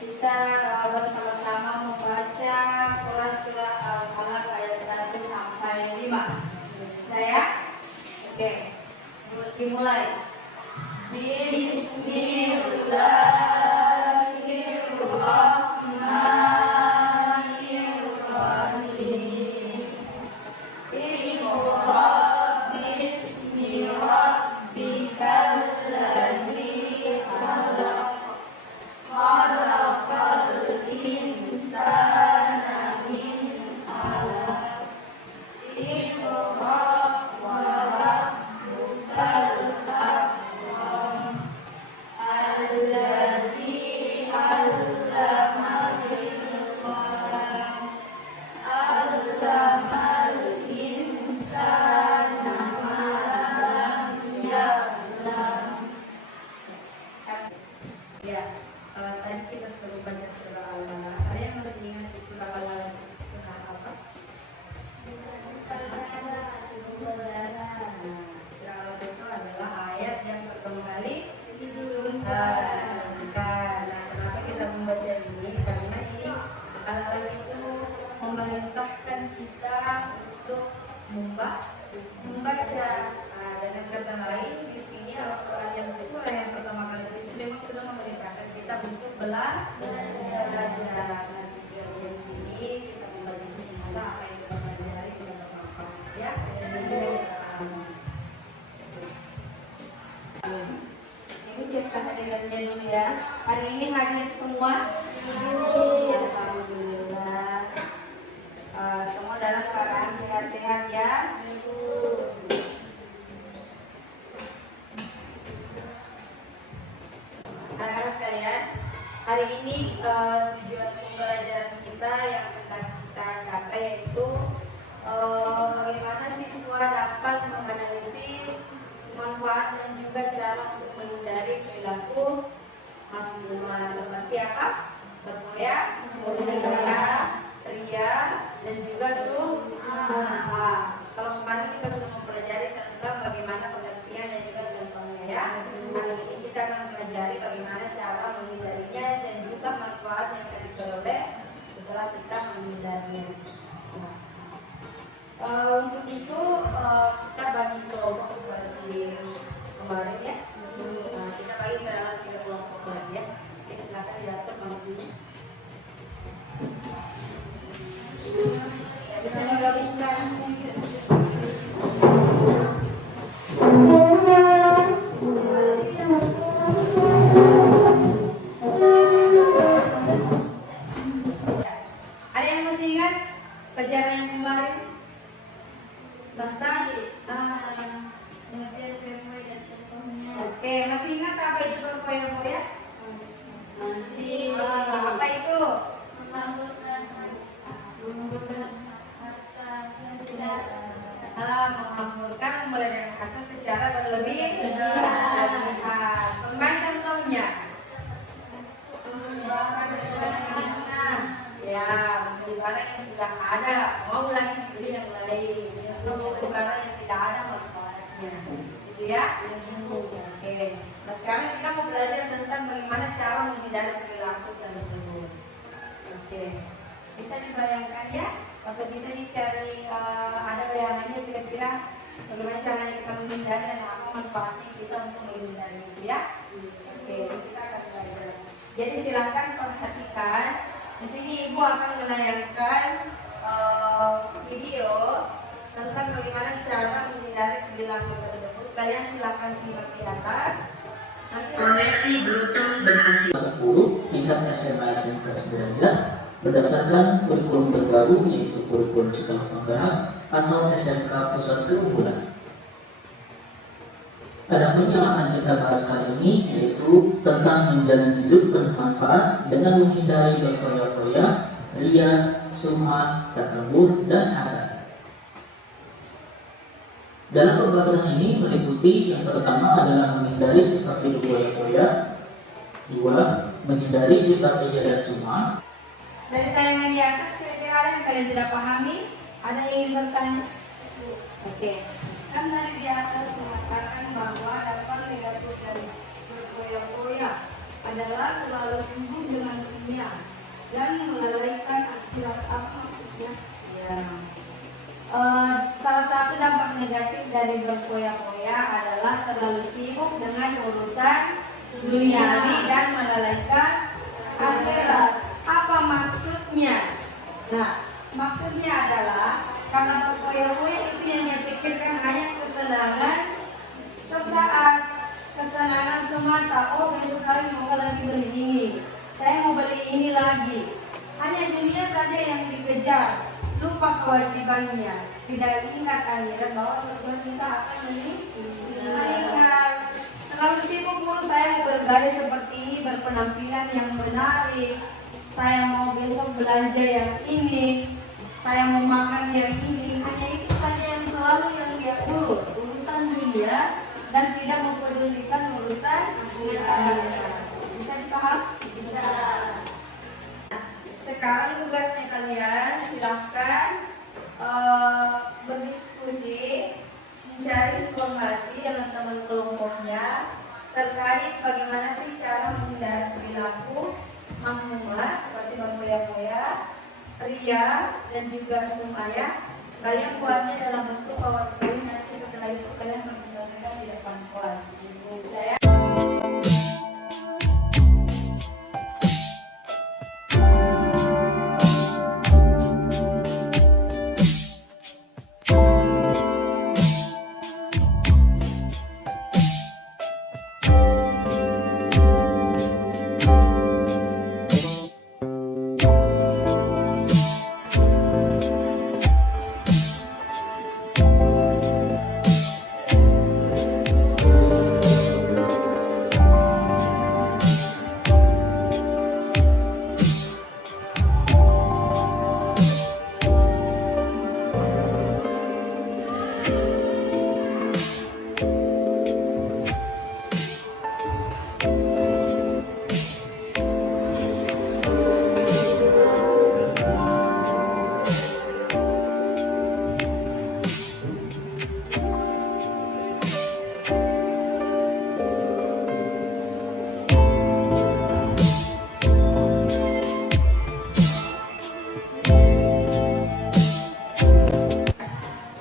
Kita bersama-sama membaca Quran surah Al-Falaq ayat 1 sampai 5. Saya? Oke. Dimulai. Bismillahirrahmanirrahim. Iqra bismi rabbikal ladzi khalaq. Khalaqal insana min 'alaq. Iqra wa rabbukal akram. Ya, tadi kita sudah baca surah Al-Baqarah. Ada yang masih ingat di surah Al-Baqarah surah apa? Surah Al-Baqarah itu adalah ayat yang pertama kali diturunkan. Nah, kenapa kita membaca ini? Karena ini Al-Baqarah itu memerintahkan kita untuk membaca. Dengan kata lain, di sini Al-Quran yang surah yang pertama kali itu memang sudah memerintahkan kita untuk belajar. Nah, di sini kita membaca semoga apa yang kita pelajari tidak bermanfaat, ya. Ini cek kehadirannya dulu ya. Hari ini hadir semua. Alhamdulillah. Semua dalam keadaan sehat-sehat ya. Anak-anak sekalian, hari ini tujuan pembelajaran kita yang akan kita capai yaitu bagaimana siswa dapat menganalisis manfaat dan juga cara untuk menghindari perilaku maskulin seperti apa? Berfoya, ria, dan juga sum'ah. Kalau kemarin kita sudah mempelajari tentang bagaimana pengertian dan juga contohnya ya. Hari ini kita akan mempelajari bagaimana cara menghindarinya dan juga manfaat yang akan diperoleh setelah kita menghindarinya. Untuk itu kita bagi kelompok seperti kemarin ya. Kita bagi ke dalam 3 kelompok lagi ya. Oke, silakan diatur waktunya. Bisa digabungkan. Ada yang masih ingat pelajaran yang kemarin tentang oke, masih ingat apa itu berfoya-foya? Masih. Apa itu? Memakmurkan membelanjakan harta secara berlebihan. Pemain contohnya. Ya, beli barang yang sudah ada, mau lagi dibeli yang lain. Atau mau beli barang yang tidak ada manfaatnya. Gitu ya? Oke. Nah, sekarang kita mau belajar tentang bagaimana cara menghindari perilaku tersebut. Oke. Bisa dibayangkan ya? Atau bisa dicari ada bayangannya kira-kira bagaimana caranya kita menghindari dan apa manfaatnya kita untuk menghindari itu ya? Oke, kita akan belajar. Jadi silakan perhatikan. Di sini Ibu akan menayangkan video tentang bagaimana cara menghindari perilaku tersebut. Kalian silakan simak di atas. Koneksi Bluetooth berhasil 10 tingkat SMA SMK sederajat berdasarkan kurikulum terbaru yaitu kurikulum sekolah penggerak atau SMK Pusat Keunggulan. Adapun yang akan kita bahas kali ini yaitu tentang menjalani hidup bermanfaat dengan menghindari berfoya-foya, ria, sum'ah, takabur, dan hasad. Dalam pembahasan ini meliputi yang pertama adalah menghindari sifat hidup foya-foya, 2. Menghindari sifat ria dan sum'ah. Dari tayangan di atas kira-kira ada yang kalian tidak pahami? Ada yang ingin bertanya? Oke. Kan dari di atas mengatakan bahwa dapat menghindari dari berfoya-foya adalah terlalu sibuk dengan dunia dan melalaikan akhirat. Apa maksudnya? Ya. Salah satu dampak negatif dari berfoya-foya adalah terlalu sibuk dengan urusan duniawi dan melalaikan akhirat. Apa maksudnya? Nah, maksudnya adalah karena berfoya-foya itu yang dia pikirkan hanya kesenangan sesaat, kesenangan semata. Oh, besok kali mau lagi beli ini, saya mau beli ini lagi. Hanya dunia saja yang dikejar, lupa kewajibannya, tidak ingat akhirat bahwa sesuatu kita akan meninggal. Terlalu sibuk guru saya mau bergaya seperti ini, berpenampilan yang menarik. Saya mau besok belanja yang ini, saya mau makan yang ini. Hanya itu saja yang selalu yang dia urus, urusan dunia dan tidak mempedulikan urusan akhirat. Bisa dipahami? sekarang tugasnya kalian silahkan berdiskusi, mencari informasi dengan teman kelompoknya terkait bagaimana sih cara menghindari perilaku Mas Mumas seperti berfoya-foya, ria, dan juga sumaya. Kalian buatnya dalam bentuk PowerPoint, nanti setelah itu kalian presentasikan di depan kelas. Saya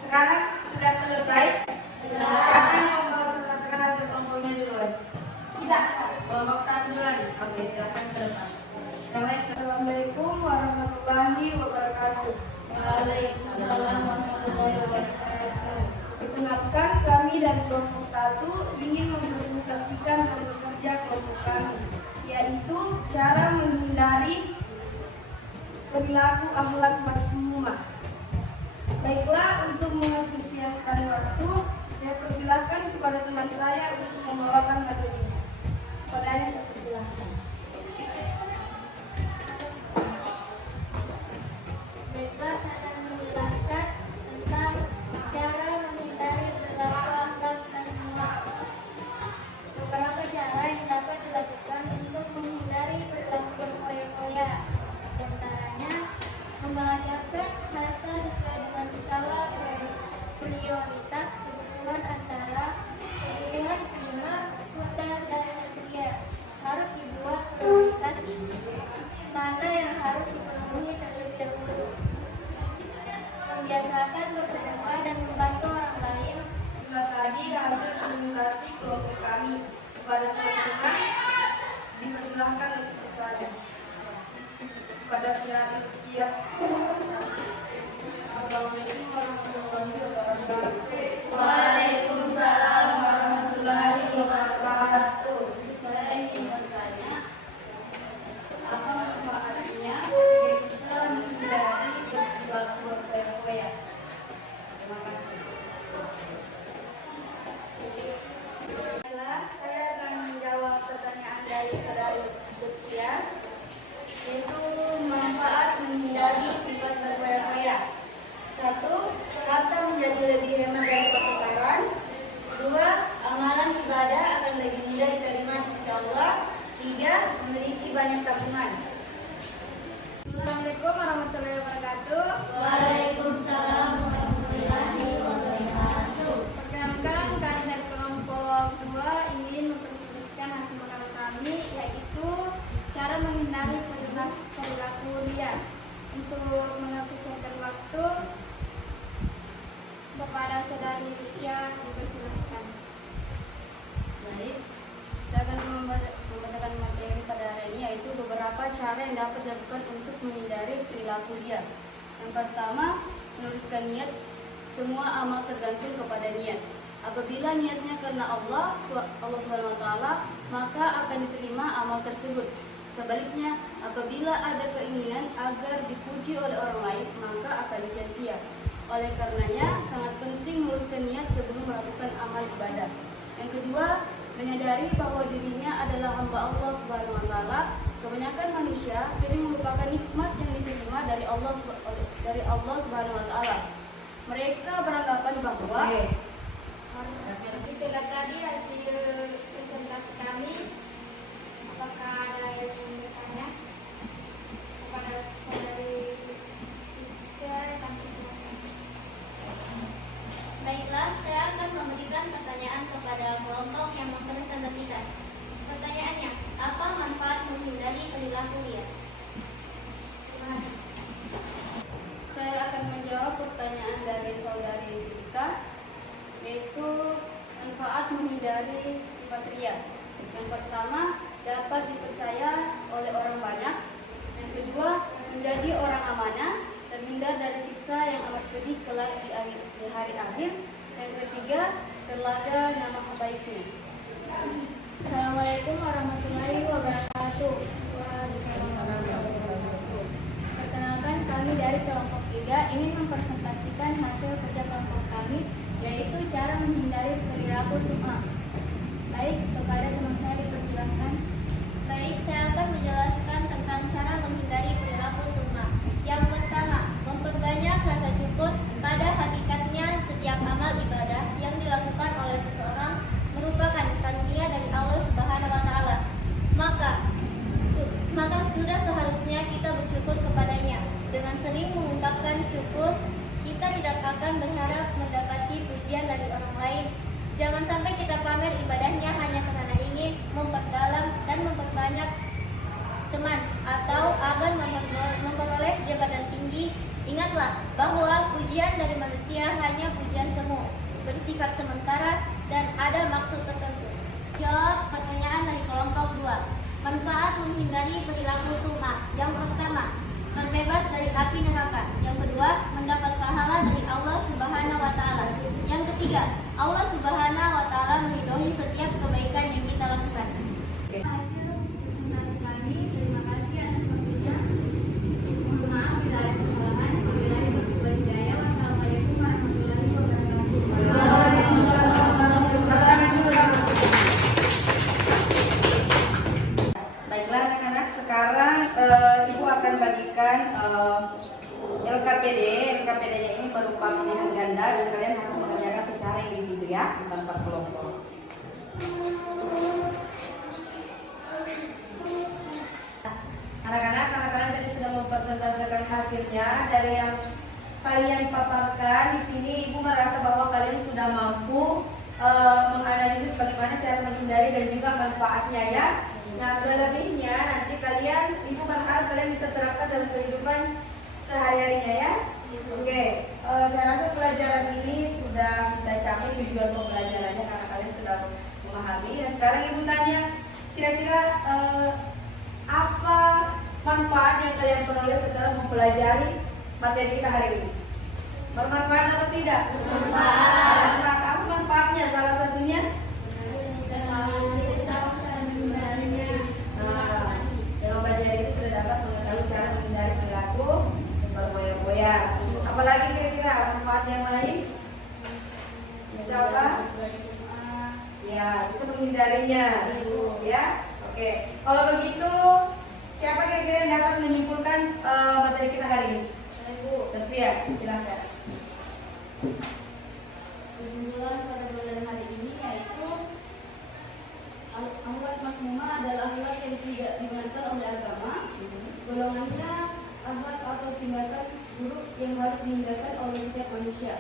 sekarang sudah selesai. Siapa yang mau mempresentasikan hasil kelompoknya duluan? Kita, kelompok satu duluan. Oke, silakan ke depan. Yang lain, Assalamualaikum warahmatullahi wabarakatuh. Waalaikumsalam warahmatullahi wabarakatuh. Perkenalkan, kami dari kelompok 1 ingin mempresentasikan hasil kerja kelompok kami, yaitu cara menghindari perilaku akhlak Mas Mumas. Baiklah, untuk mengefisienkan waktu, saya persilahkan kepada teman saya untuk membawakan materinya. Padanya saya persilahkan. Baiklah, saya akan menjelaskan tentang cara menghindari perilaku akhlak Mas Mumas. Beberapa cara yang dapat dilakukan untuk menghindari perilaku berfoya-foya. Di antaranya, membelanjakan harta sesuai dengan skala prioritas kebutuhan antara kebutuhan primer, sekunder, dan tersier. Harus dibuat prioritas mana yang harus dipenuhi terlebih dahulu. Membiasakan bersedekah dan membantu orang lain. Itulah tadi hasil presentasi kelompok kami. Kepada teman-teman, dipersilahkan untuk bertanya. Pada saat itu, Assalamualaikum warahmatullahi wabarakatuh. Waalaikumsalam warahmatullahi wabarakatuh. Saya ingin bertanya, apa manfaatnya kita menghindari perilaku berfoya-foya? Terima kasih. Baiklah, saya akan menjawab pertanyaan dari saudari Lutfia, yaitu manfaat menghindari sifat berfoya-foya. 1. Harta menjadi lebih hemat dari pasaran. 2. Amalan ibadah akan lebih mudah diterima di sisi Allah. 3. Memiliki banyak tabungan. Assalamualaikum warahmatullahi wabarakatuh. Waalaikumsalam warahmatullahi wabarakatuh. Perkenalkan, kami dari kelompok 2 ingin mempresentasikan hasil makanan kami, yaitu cara menghindari perilaku ria. Untuk mengefisienkan waktu, kepada saudari Lutfia dipersilakan. Baik, saya akan membacakan materi pada hari ini, yaitu beberapa cara yang dapat dilakukan untuk menghindari perilaku ria. Yang pertama, menuliskan niat. Semua amal tergantung kepada niat. Apabila niatnya karena Allah Subhanahu wa taala, maka akan diterima amal tersebut. Sebaliknya, apabila ada keinginan agar dipuji oleh orang lain, maka akan sia-sia. Oleh karenanya, sangat penting meluruskan niat sebelum melakukan amal ibadah. Yang kedua, menyadari bahwa dirinya adalah hamba Allah Subhanahu wa taala. Kebanyakan manusia sering melupakan nikmat yang diterima dari Allah Subhanahu wa taala. Mereka beranggapan bahwa Itulah tadi hasil presentasi kami. Apakah ada yang ingin bertanya kepada saudara terhindar dari siksa yang amat pedih kelak di hari akhir. Yang ketiga, telaga nama baiknya. Assalamualaikum warahmatullahi wabarakatuh. Perkenalkan, kami dari kelompok 3 ingin mempresentasikan hasil kerja kelompok kami, yaitu cara menghindari perilaku sum'ah. Baik, kepada teman saya dipersilakan. Baik, saya akan menjelaskan tentang cara menghindari perilaku sum'ah. Yang pertama, memperbanyak rasa syukur. Pada hakikatnya, setiap amal ibadah yang dilakukan oleh seseorang merupakan karunia dari Allah Subhanahu wa Ta'ala. Maka sudah seharusnya kita bersyukur kepadanya. Dengan sering mengungkapkan syukur, kita tidak akan berharap mendapati pujian dari orang lain. Jangan sampai kita pamer ibadahnya hanya karena ingin memperdalam dan memperbanyak teman atau agar memperoleh jabatan tinggi. Ingatlah bahwa pujian dari manusia hanya pujian semu, bersifat sementara dan ada maksud tertentu. Jawab pertanyaan dari kelompok 2. Manfaat menghindari perilaku sum'ah. Yang pertama, terbebas dari api neraka. Yang kedua, mendapat pahala dari Allah Subhanahu wa Ta'ala. Yang ketiga, Allah Subhanahu wa Ta'ala meridhoi setiap kebaikan yang kita lakukan. Hasil presentasi kami, terima kasih atas waktunya. Mohon maaf bila ada kesalahan. Wabillahi taufiq wal hidayah. Wassalamualaikum warahmatullahi wabarakatuh. Baiklah anak-anak, sekarang Ibu akan bagikan LKPD. LKPD-nya ini berupa pilihan ganda dan kalian harus mengerjakan secara individu ya, tanpa kelompok. Anak-anak, karena kalian tadi sudah mempresentasikan hasilnya dari yang kalian paparkan di sini, Ibu merasa bahwa kalian sudah mampu menganalisis bagaimana cara menghindari dan juga manfaatnya ya. Nah, selebihnya nanti kalian, Ibu berharap kalian bisa terapkan dalam kehidupan sehari-harinya ya. Oke, saya rasa pelajaran ini sudah kita capai tujuan pembelajarannya karena kalian sudah memahami. Nah, sekarang Ibu tanya, kira-kira apa manfaat yang kalian peroleh setelah mempelajari materi kita hari ini? Bermanfaat atau tidak? Bermanfaat. Apa manfaatnya? Salah satunya? Dengan belajar ini sudah dapat mengetahui cara menghindari perilaku bergoyang-goyang. Apalagi kira-kira manfaat yang lain? Bisa apa? Ya, bisa menghindarinya. Ya, oke. Kalau begitu, siapa kira-kira yang dapat menyimpulkan materi kita hari ini? Tapi ya, silakan. Kesimpulan pada pelajaran hari ini yaitu akhlak masmumah adalah akhlak yang tidak dibenarkan oleh agama. Golongannya akhlak atau tindakan buruk yang harus dihindarkan oleh setiap manusia.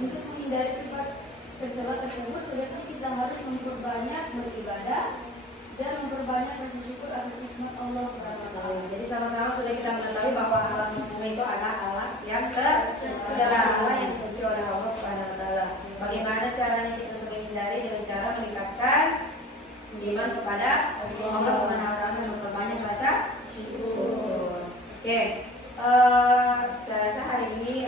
Untuk menghindari sifat tercela tersebut, sebaiknya kita harus memperbanyak beribadah dan memperbanyak rasa syukur atas nikmat Allah SWT. Jadi sama-sama sudah kita mengetahui bahwa akhlak masmumah itu adalah akhlak yang tercela, akhlak yang dibenci oleh Allah SWT. Bagaimana caranya kita menghindari? Dengan cara meningkatkan iman kepada Allah SWT dan memperbanyak rasa syukur. Oke, saya rasa hari ini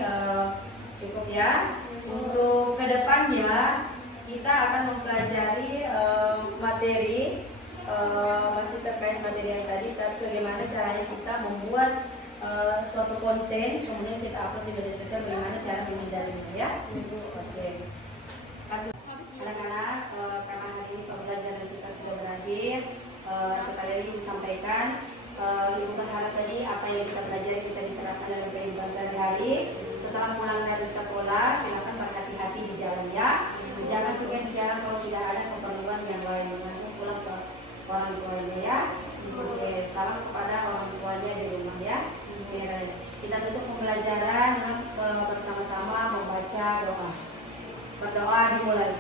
cukup ya. Untuk kedepannya kita akan mempelajari materi masih terkait materi yang tadi, tapi bagaimana caranya kita membuat suatu konten kemudian kita upload di media sosial, bagaimana cara menghindarinya ya. Oke. Anak-anak, karena hari ini pembelajaran kita sudah berakhir, sekali lagi disampaikan, Ibu berharap tadi apa yang kita pelajari bisa diterapkan dalam kehidupan sehari-hari. Setelah pulang dari sekolah, silakan berhati-hati di jalan ya. Jangan suka di jalan kalau tidak ada keperluan yang lain. Langsung pulang ke orang tuanya ya. Oke, salam kepada orang tuanya di rumah ya. Oke, kita tutup pembelajaran dengan bersama-sama membaca doa. Berdoa dimulai.